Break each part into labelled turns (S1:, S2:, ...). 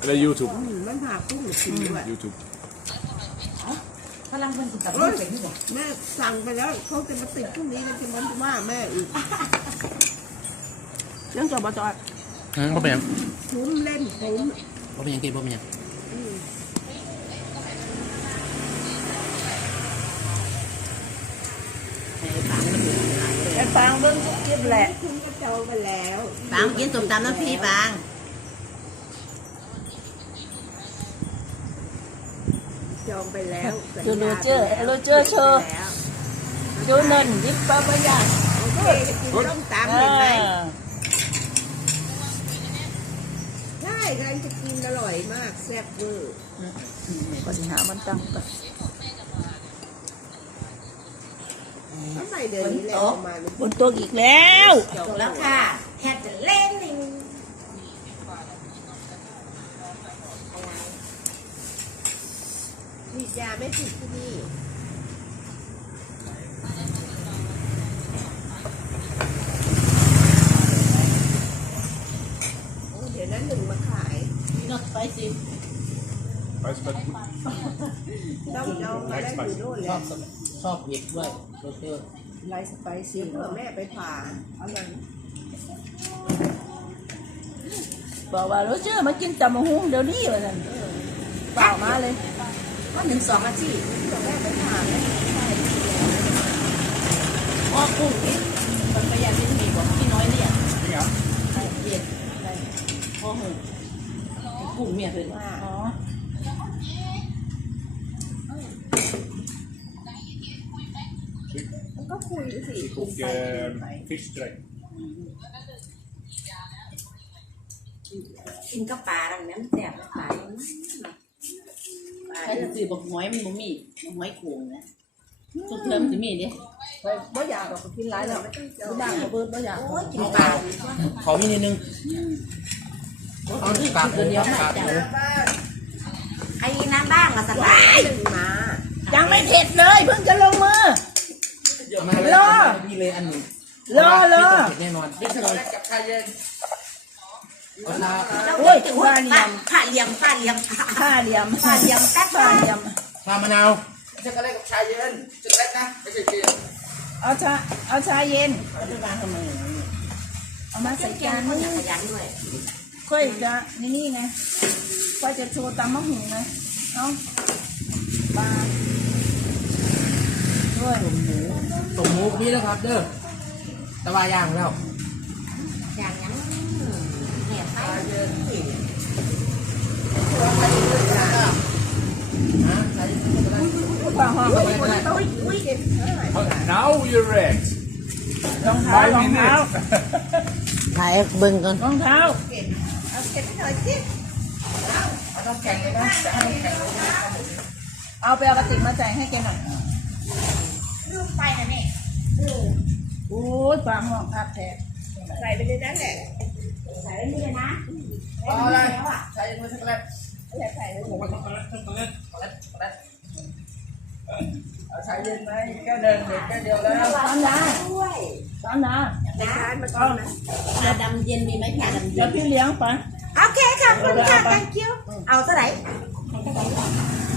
S1: อะไร YouTube
S2: อืมมันหากุ้งกินด้วย
S1: YouTube
S3: พลังเป็นกับลูกเป็นที่บอก
S2: แม่สั่งไปแล้วเขาจะมาติดพรุ่งนี้แล้วจะมันจะว่าแม่อีก
S4: เรื่องจอบจอย
S5: อืมบ่เป็นหยัง
S2: คุ้มเล่นคุ้ม
S5: บ่เป็นหยังกินบ่เป็นหยัง
S2: อืม
S4: ไอ้ฟางเบิ้งทุกคลิปแหละ
S2: คุณก็เจองไปแล้ว
S3: บางกินส้มตำน้ำพริกบาง
S2: องไปแล้ว
S4: จูโรเจอร์โรเจอร์โชว์จูเนินยิบปะปะยา
S2: โอเคจะกินต้มตำเห็นไหมใช่กำลังจะกินอร่อยมากแซ่บเวอร์
S4: ก็สิหามันตั้งก่อน
S2: ทำไมเดือนนี้แหละประมาณนี้
S4: บนตัวอีกแล้ว
S3: จบแล้วค่ะแค่จะเล่นนี่
S2: ฉีดยา ไม่ฉีดที่นี่โอ้เดี๋ยวนั้นหนึ่งมาขาย
S3: นอตไปสิ
S1: Weiß man gut.
S2: ต้องจองมาได้อยู่โน่นแห
S3: ชอ
S2: ละ
S3: บชอบเผ็ดด้วยโรเจอร์
S4: ไลฟ์สไปซี่
S2: เพื่อแม่ไปผ่าอะไร
S4: บอกว่าโรเจอร์มากินตำมะฮุ้งเดี๋ยวนี้ว่าซั่นเปล่ามาเลย
S3: ก็หนึ่งสองอาชีพ
S2: เพื่อแม่ไปผ่าแล้ว
S3: พ่อกุ้งมันประหยัดที่มีบอกพี่น้อยเนี่ย
S1: Ja.
S3: เย็นพ่อหูกุ้งเมียเพิ่น
S2: ว่า
S4: อ๋อ
S2: มันก็คุยสิ
S1: Ik ook eh, visstrek.
S3: กินกับปลาดังนั้นแซ่บปลา ใช้สื่อบอกหอยมันบ่มีหอยโขงนะทุกเทอมจะมีเด้
S4: ไปบ่อยากหรอกกินหลายแล้วบ่อยากบ่เบิ่บ่อยาก
S3: โอ้ยกินปลา
S5: ขอมีนิดนึงเอาที่กาก
S3: เดียว
S5: กาก
S3: จ้ะ
S5: หมู
S3: ไอ้น้ำบ้างมาสบาย
S2: หนึ่งมา
S4: ยังไม่เผ็ดเลยเพิ่งจะลงมือรอรอรอ
S5: เดแน่นอนเด็ดเลยกับชาเย็น
S4: โอ้ยผ้าเหลี่ยม
S3: ผ้าเหลี่ยมผ้าเหลี่ยม
S4: ผ้าเหลี่ยม
S3: ผ้าเหลี่ยมแป๊บ
S4: ผ้าเหลี่ยม
S5: ชามะนาว
S6: ช็อกโกแลตกับชาเย็นช็อกโกแลตนะไม่ใช่เค้ก
S4: เอาชาเอาชาเย็น
S3: ปัจจุบันทำไม
S4: เอามาใส่
S3: แก
S4: จาน
S3: มัน
S4: นี่
S3: ขยันด้วย
S4: ค่อยจะนี่นี่ไงค่อยจะโชว์ตำมะหุงไงเอาปลาด้วย
S5: ต้มหมูก็มีแล้วครับเด้อตะวาย่างแล้ว
S1: Now you're red.
S4: รองเท้ารอง
S1: Five
S4: เท้า
S1: minutes.
S3: ถ่ายเบิ่งก่อน
S4: รองเท้า
S2: เอาเก็บให้หน่อยสิ
S6: เอาต้องแข่งเลยนะเอา
S4: ไปเอากระติกมาใส่ให้แกหน่อย
S3: ลูกไปนะนี่
S4: โอ้ยปลาหอมอักแท้
S2: ใส่ไปในนั้นแหละ
S3: ไว้นี่เลยนะ
S6: เอาอะไรชาเย็นกับช็อกโกแลต
S2: อย่าใส่ไป
S6: ผมว่าช็อกโกแลตช็อกโกแลตช็อกโกแลตช็อกโกแลตเอาชาเย็นไหมแค่เดินเด็กแค่เดียวแล้ว
S4: ตอนนา
S3: ด้วย
S4: ตอนนา
S2: ในร้านมันต้องนะ
S3: ชาดำเย็นมีไหมชาดำเย็
S4: เดี๋ยวนพี่เลี้ยงไป
S3: โอเคค่ะคุณค่ะ thank you เอาเท่าไหร่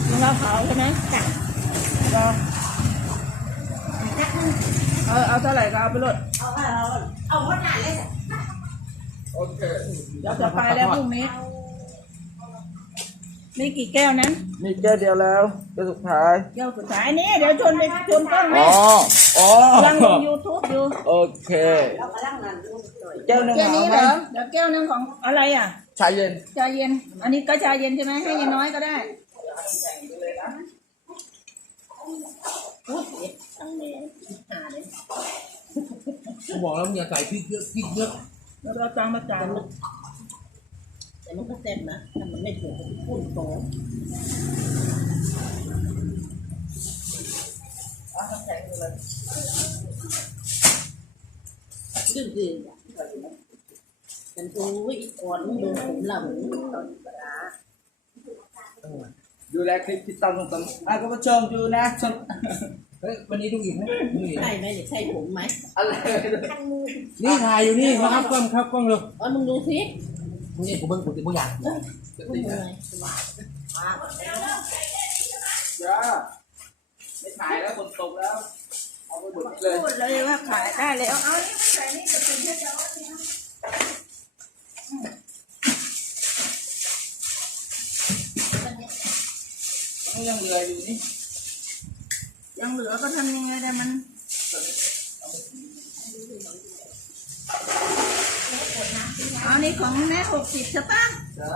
S4: รองเท้าขาวใช่ไหม
S3: จ้ะ
S4: รอเออเอาเท่าไหร่ก็เอาไปรถ
S3: เอาเอาเอาหมดหน้าเลยจ้ะ
S6: โอเค
S4: เดี๋ยวจะไปแล้วพรุ่งนี้มีกี่แก้วนั้น
S6: มีแค่เดียวแล้วแค่สุดท้าย
S4: แก้วสุดท้ายนี่เดี๋ยวชนไปชนกล้องแม่
S6: อ๋อ
S4: ยังลงยูทูบอยู่
S6: โอเค
S3: เรากำลังนั่น
S6: แก้วหนึ่ง
S4: แก้ว
S6: เอา
S4: นี้
S6: ไห
S4: เห
S6: ม
S4: รอเดี๋ยวแก้วหนึงของอะไรอะ
S6: ชาเย็น
S4: ชาเย็น อันนี้ก็ชาเย็นใช่ไหมให้ยายน้อยก็ได้
S3: พูดเด็ดตั้งแม่หาเลย
S5: กูบอกแล้วมึงอย่าใส่พริกเยอะพริกเยอะ
S4: แล้วเราจังมาจาน
S3: แต่มันก็เต็มนะถ้ามันไม่ถูกพูดโตดื้อๆกันโอ้ยก่อนมึงโดนผมหล่านี้ตอนปลา
S6: ดูแลคลิปที่ตั้งตรงนั้นอะก็มาชมดูนะชม
S5: เฮ้ยวันนี้ดูอีกไหมดูอีกไหม
S3: ใช่ไหมเนี่ยใช่ผมไหม
S6: อะไร
S5: นี่ถ่ายอยู่นี่มาครับกล้องครับกล้องเลย
S3: เออมึงดูสิ
S5: นี่กูเบิ้งกูติดกูอยาก
S3: กูเหนื่อยหวานหวาน
S6: จ้าไม่ขายแล้วฝนตกแล้วเอาไปหมดเลย
S4: พูดเลยว่าขายได้แล้วเอานี่มาใส่นี่จะเป็นแค่เดียวนี่นะ
S6: มั นยังเหลืออยู่นี่
S4: ยังเหลือก็ทำยังไงได้มันเอานี่ของแม่หกสิบใช่ปะ
S6: จ้า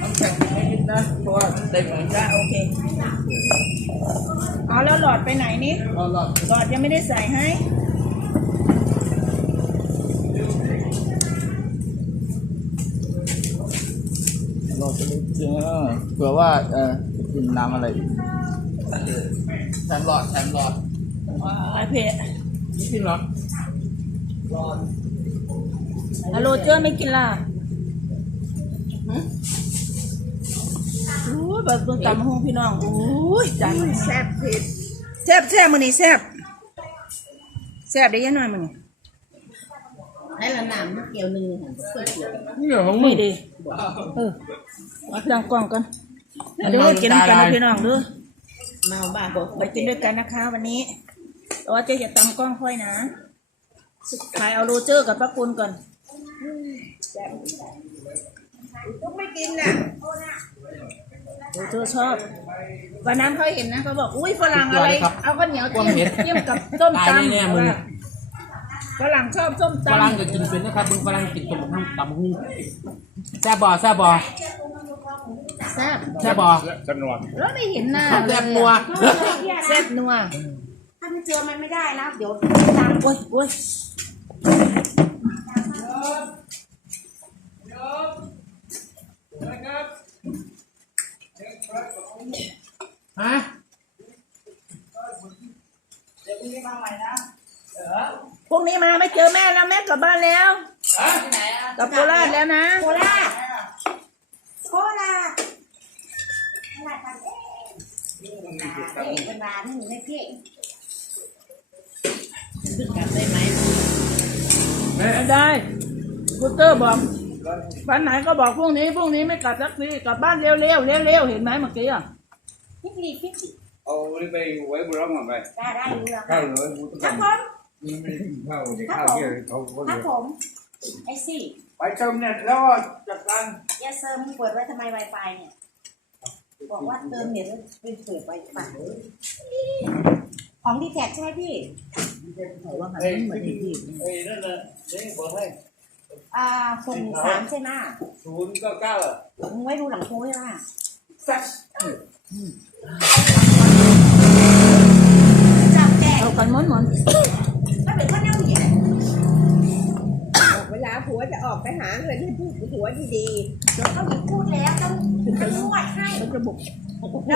S6: ต้องแข่งให้นิดนะเพราะว่าเต็มเหมือนกัน
S4: โอเคเอาแล้วหลอดไปไหนนี่
S6: รอรอ
S4: หลอดยังไม่ได้ใส่ให้
S6: ริงเผื่อว่าเออจะกินน้ำอะไรอีกแซมหลอดแซมหลอด
S4: ไอเพะ
S6: นี่พี่หลอดหลอด
S4: อะโรเจอร์ไม่กินล่ะโอ้ยแบบเบิ่งตำหงพี่น้องโอ้ยจานแซ่บเผ็ดแซ่บแซ่บมื้อนี้แซ่บแซ่บได้ยังหน่อยมื้อนี้
S3: ให้ละน้ำนิดเดียวหนึงหันเพื่อเกี่ยว
S6: นี่เหรอของมึ
S4: ไม่
S6: ง
S4: ดีเออเอาตั้งกล้องกันเดี๋ยวกินกันนะพี่น้องเด้อ
S3: เมาบ้าบอก
S4: ไปกินด้วยกันนะคะ วันนี้แต่ว่าเจ๊อย่าตำกล้องค่อยนะขายเอาโรเจอร์กับป้าปุณก่อน
S2: ลูกไม่กินน่ะ
S4: โรเจอร์ชอบ วันนั้นเขาเห็นนะเขาบอก อุ้ยฝรั่งอะไร เอาข้าวเหนียวเทียมเทียมกับส้ม
S5: ตาย
S4: ตำ
S5: แน่ๆมึง
S4: ฝรั่งชอบส้ม
S5: ฝรั่ง
S4: ตำ
S5: ก็กินเป็นนะครับมึงฝรั่งกินตำหูตำหูแซ่บบ่แซ่บบ่
S4: แซ่บ
S5: แซ่บบ่
S1: สนวน
S4: แล้วไม่เห็นหน้า
S5: แซ่บนัว
S4: แซ่บนัว
S3: ถ้าไม่เจอมันไม่ได้นะ เดี๋ยว
S4: โอ้ยโอ้ย
S5: ฮะ
S4: พรุ่งนี้มาไม่เจอแม่แล้วแม่กลับบ้านแล้วกลับโคราชแล้วนะ
S3: โคราชโคราชโคราชทำเองนี่เป็นร้านนี่ไม่เพ่งขึ้นกลับได้ไหม
S4: ไม่ได้กูเตอร์บอกวันไหนก็บอกพรุ่งนี้พรุ่งนี้ไม่กลับสักทีกลับบ้านเร็วๆเร็วๆเห็นไหมเมื่อกี้อะ
S3: พิกลีพิกลี
S1: เอาไปไว้บนรถมาไป
S3: ได้ได้รู้แล้ว
S1: ข้าวเลยกูต้อง
S3: ครับผม
S1: ไม่ได้กินข้าวเดี๋ยวข้าวเนี่ยเขาเขา
S3: ครั
S1: เดี๋
S3: บ
S1: ยว
S3: ผม ไอซี่
S1: ไปเติมเน็ตแล้วก็จัดการ
S3: ยาเซิร์มเปิดไว้ทำไมไวไฟเนี่ย บอกว่าเติมเน็ตแล้วไปเปิดไวไฟของดีแท็ใช่ไหมพี่
S1: เฮ้ยเฮ้ยนั่นน่ะนี่บอกให้
S3: อ่าส่งสามใช่ไหม
S1: ศูนย์เก้าเก้าอะ
S3: มึงไว้ดูหลังโค้ใช่ไหม
S1: สัก
S3: จั ผู้
S2: ผัวดี
S3: เขาหญิงพูดแล้วต้องต้องนวดให้
S4: ๆมันจะบุก
S3: แล้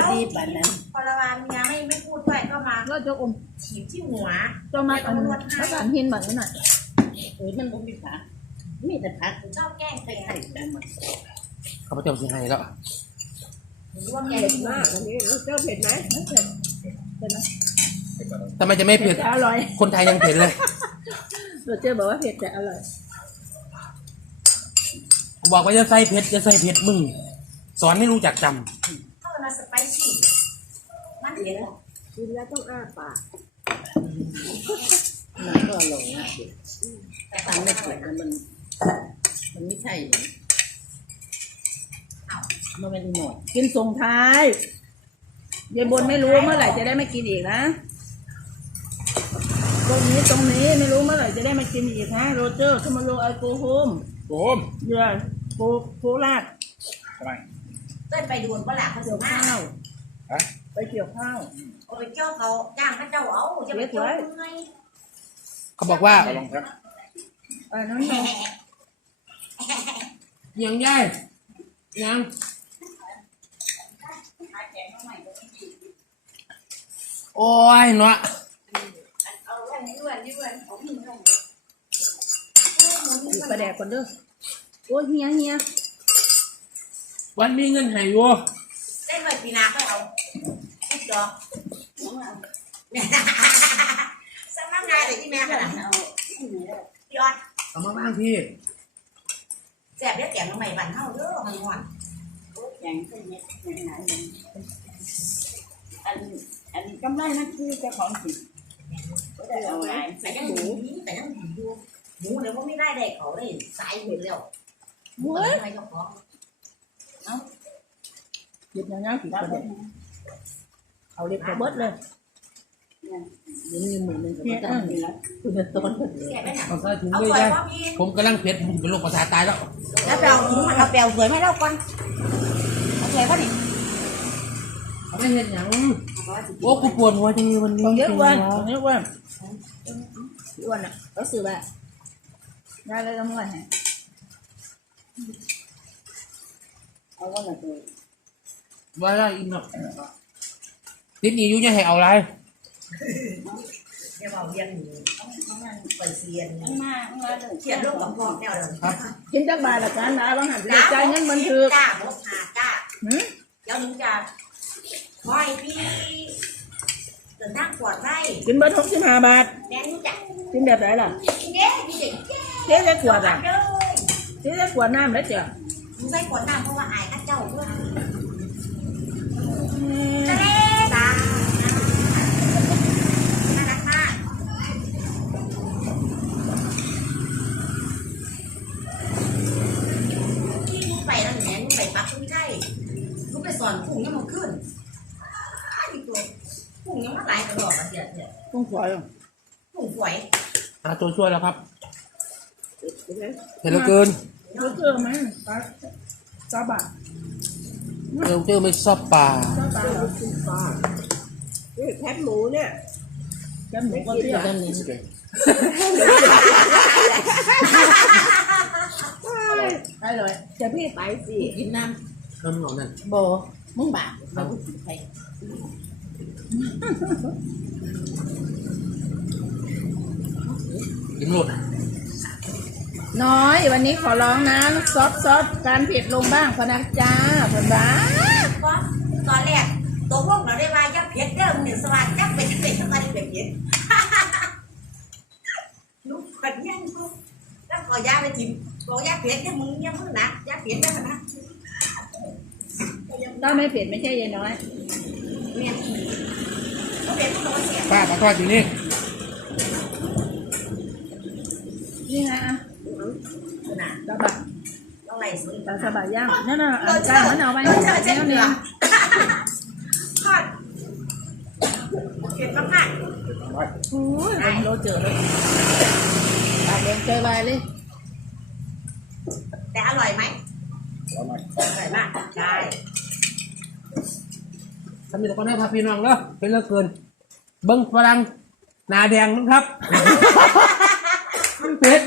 S3: วพอละวานเมียไม่ไม่พูดด้วยก็มา
S4: ก็จะอม
S3: ถีบที่หัว
S4: จะมาอันภาษาหินแบบนี้หน่อย
S3: เฮ้ยมันบ่มีผักมีแต่ผักชอบแกล้งเป็นไข่
S5: ข้าพเจ้าสิให้แล้ว
S3: ร่วม
S2: ๆ
S3: แกล้
S2: เผ็
S3: ง
S2: ดมากอันนี้ลูกเจ้าเผ็ดไหม
S4: ไม่เผ็ดเผ็ดไหม
S5: ทำไมจะไม่เผ็ด
S4: แต่อร่อย
S5: คนไทยยังเผ็ดเลย
S4: โรเจอร์บอกว่าเผ็ดแต่อร่อย
S5: บอกว่าจะใส่เผ็ดจะใส่เผ็ดมึง สอนให้รู้จักจ
S3: เข้ามาสไปซี่มันเดี๋ยว
S2: กินแล้วต้องอ้าปาก
S3: มันก็ลงนะแต่ตามไม่ถูกมัน มันไม่ใช่มันไม่ได้หมด
S4: กินส่งท้ายยายบนไม่รู้เมื่อไหร่จะได้ไม่กินอีกนะ ตรงนี้ตรงนี้ไม่รู้เมื่อไหร่จะได้มากินอีกนะโรเจอร์ทมาโลไอโกโฮม
S1: โอ้ม
S4: เดือ โกโคราช
S1: ทำไม
S3: เต้นไปดูนปลาเขาเดี๋
S4: เกี่
S3: ย
S4: ยวว
S3: มา
S4: ข้าว
S1: ฮะ
S4: ไปเกี่ยวข้าว
S3: เอาไปเจ้าเขาจ้างพระเจ้าเอาจะไปเจ้าไงำ
S5: เขาบอกว่า
S1: เอาลงครับ
S4: เออน้องน้อง
S5: ยังย่ายยังโอ้ยเนาะ
S3: เอาลงยื่นยื่นเอาพี่ลง
S4: อยู่ประแดกก่อนเด้อโอ้ยเฮียเฮีย
S5: วันมีเงินให้อยู่
S3: เต้นไปปีนาก็เอาทุกดอกสมัครงานแต่ที่แม่ขนาดนั้นพี่ออด
S5: เอามาบ้างพี่
S3: แซ่บเรียกแกงน้ำใหม่บ้านเฮาเด้อ มันหวาน
S1: แข็งเส้นเนี้ยแข็งหนาอย่างอันอันกำไรนั่นคือเจ้าของสิก็ได้เอาไว้
S3: แต่ยังหมูแต่ยังหมูอยู่หมูเนี่ยว่าไม่ได้ได้ เขาเลยสายเห็นแล้ว
S4: เว้ย
S3: ไม่ต้องขอ
S4: หยุดยาวๆผิดประเด็นเอาเล็บกระเบิดเลย
S1: ยังมีหมื่นหนึ่งกับจำอยู่แล้ว
S4: คุณจะต้นคน
S3: แซ่บไหมน่ะ
S5: เอาใส่ถุง
S3: เอา
S5: เลย
S3: สวย
S5: ยาย
S3: ว่าพี่
S5: ผมกำลังเผ็ดผมเป็นโรคประสาทตายแล้ว
S3: แล้วไปเอาถุงมาเอาแปลวสวยให้เราก่อนเอาสวยป่ะนี่
S5: เอาไม่เห็นหยังโอ้กูปวดหัวจริงวันนี้
S4: ของเยอะอ้วนของเยอะอ้วนอ้วนอะก็ซื้อแบบได้เลยต้องอ้วนให้
S1: เอาว่าอะ ไรตัว
S5: ว่าได้อินเนาะติดหนีอยู่จะให้เอาอะไร
S3: เดี๋ยวเอาเรียนหนูเปิดเซียน
S1: ข้างหน้าข้างหน้าเลย
S3: เขี
S4: ทละกันนะบางหันไปจ่ายเงินมันถือ
S3: จ้าหมดหาจ้า
S4: หืม
S3: เดี๋ยวหนูจะคอยพี่เดินทางปลอดภัย
S4: กินเบิร์หกสิบห้าบาท
S3: แม่หนูจะ
S4: กินแบบไหนล่ะ
S3: กินเด้ดีเด็ก
S4: เจ๊ได้ขวดอะ
S3: เด้อ
S4: เจ๊ได้ขวดน้ำแล้วเจ้ะ
S3: หนูใส่ขวดน้ำเพราะว่าอายข้าเจ้าเพื่อนเต้ตาน่ารักมากที่หนูไปนั่นแหละหนูไปปักไม่ได้หนูไปสอนผุ่งยังมันขึ้นอ้าวอีกตัวผุ่งยังมาหลายกระดอกอะเดียวเดียว
S4: ต้องขวด
S3: ผุ่งฝอย
S5: หาตัวช่วยแล้วครับเห็นเหลือเกิน
S4: เขาเจอไหมปลาปลาบาท
S5: เจอเจอไม่ชอบปลา
S4: ปลาบาท
S2: นี่แคบหมูเนี่ย
S4: แก้มหมูก็เปรี้ยว
S1: กันนี้
S4: ได้เลย
S2: จะพี่ไปสิ
S1: กินน้
S5: เริ่มหนอนนั่นำ
S1: โบมึงบาปเราไป
S5: กินหมด
S4: น้อย วันนี้ขอร้องนะซอฟซอฟการเผ็ดลงบ้างพนักจ้าเพิ่นบ้า
S3: เพราะตอนแรกตกลงเราได้ว่ายักษ์เพชรเดิมหนึ่งสว่างยักษ์เป็นเป็นสมาธิเป็นเพชรลูกขันยังลูกแล้วขอยาไปทิมบอกยักษ์เพชรเนี่ยมึงยังมึงนะยักษ์เพชรได้นะ
S4: ถ้าไม่เผ็ดไม่ใช่ยายน้อย
S3: เนี่ยเขาเป็นผู้น้อยเสีย
S5: ป้าปลาทอดอยู่นี่
S4: นี่ไงอะ
S3: นะ
S4: ปลาบาท
S3: ต้องไล่ซื้อ
S4: ปลาสบายย่างนั่นน่ะ
S3: เรา
S4: อัน
S3: เจ
S4: จ้า
S3: อ
S4: มันเอาไป
S3: เราเจอเช่น
S4: แนว
S3: เดื
S4: นี้
S3: อทอดเผ็ดมาก
S4: โอ้ยผมโลเจอเลยปากแดงเจอลายเลย
S3: ๆแต่อร่อยไหมอร่อยมากใช่
S5: ทำมีแต่คนให้พาพี่น้องแล้วเป็นเหลือเกิน เบิ้งฝรั่งหนาแดงมั้งครับเผ็ด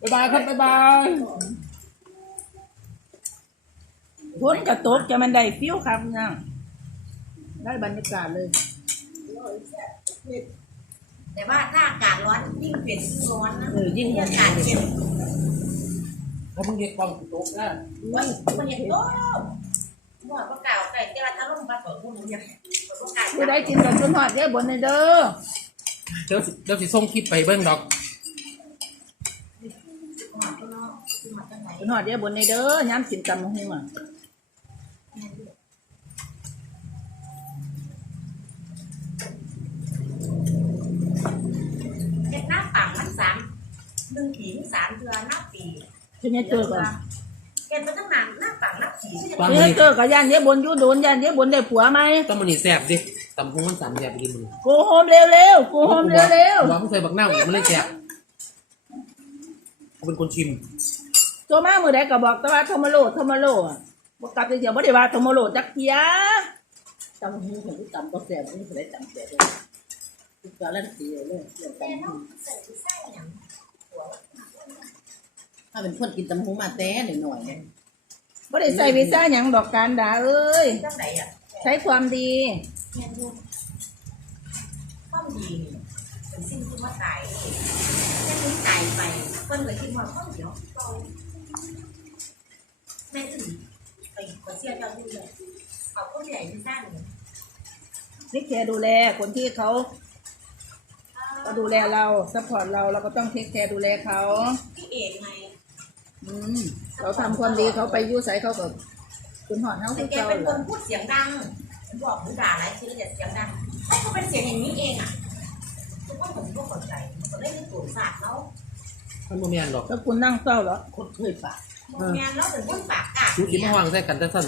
S5: บ๊ายบายครับบ๊ายบาย
S4: พ้นกระตกจะมันได้ฟิวครับย่างได้บรรยากาศเลย
S3: แต่ว่าถ้าอากาศร้อนยิ่งเผ็ดยิ่งร้อนนะ
S4: เออยิ่ง
S3: อากาศเย็น
S5: แล้วมึงเก็บกล่องโต๊ะนะ
S3: มันมันยังโตหมดประกาศไก่เจ้าถ้าลงมาเปิดพวกมึงยังประกาศ
S4: ผู้ได้กินกับชุนหอดเด้อบนในเด้อ
S5: เดี๋ยวสิเดี๋ยวสิส่งคลิปไปเบิ้งดอก
S4: ชุนหอดเด้อบนในเด้อย้ำกินตำมะฮุ่งอะ
S3: เห็ดหน้าปังมันสามหนึ่งปีถึงสามเดือนหน้าปี
S4: ชุนเนี่ยเจอก่อน
S3: เห็ดมันต้องนานหน้าปังหน้าปีที่จะ
S5: ตอน
S4: ชุนเนี่ย
S5: นี้
S4: เจอกับย่านเด้อบนอยูโดนย่านเด้อบนได้ผัวไหม
S5: ต้องมันนี่แซ่บดิตำพุงมันสามแซ่บไปกินมึง
S4: โกโฮมเร็วๆโกโฮมเร็ว
S5: หวังใส่บักหน้าอีกมันเลยแซ่บเขาเป็นคนชิม
S4: ๆ ตัวมามือใดก็บอกแต่ว่าโทมาโลโทมาโลอะบอกกลับเดี๋ยวบ่ได้ว่าโทมาโลจักเทีย
S1: จำหูของจำก็แสบไม่ได้จำแสบเลยการันตีเลยเรื่องจำหูถ้าเป็นคนกินจำหูมาแต่หน่อย
S4: บ่ได้ใส่วีซ่าหยังดอกการดาเอ้ยใช้ความดี
S3: เห็ดดูต้องดีเป็นสิ่งที่ว่าตายแค่นี้ตายไปเพิ่นเลยคิดว่าต้องเดียว แม่ถึงไปขอเสียเจ้าดูเลยขอบคุณใหญ่ที่สร้างเลย
S4: เทคแคร์ดูแลคนที่เขาก็ดูแลเราซัพพอร์ตเราเราก็ต้องเทคแคร์ดูแลเขา
S3: พี่เอกไง
S4: อืมเราทำความดีเขาไปยุ่ใส่เขากับคุณหอนเขา
S3: แต่
S4: คือ
S3: แก
S4: เขา
S3: เป็นคนพูดเสียงดังบอกหนูด่าหลายทีแล้วจะเสียงดังให้เขาเป็นเสียงอย่างนี้เองอะทุกคนผมก็เข้าใจมันก็เล่นตัวศาสตร์แล้ว
S5: มันโมเมนหรอก
S4: แล้วคุณนั่งเศร้าเหรอ
S1: คนเคยปาก
S3: งานแล้วเป็นคนปากกา
S5: ชุดยิ้มห่วงใส่กันแต่สั้น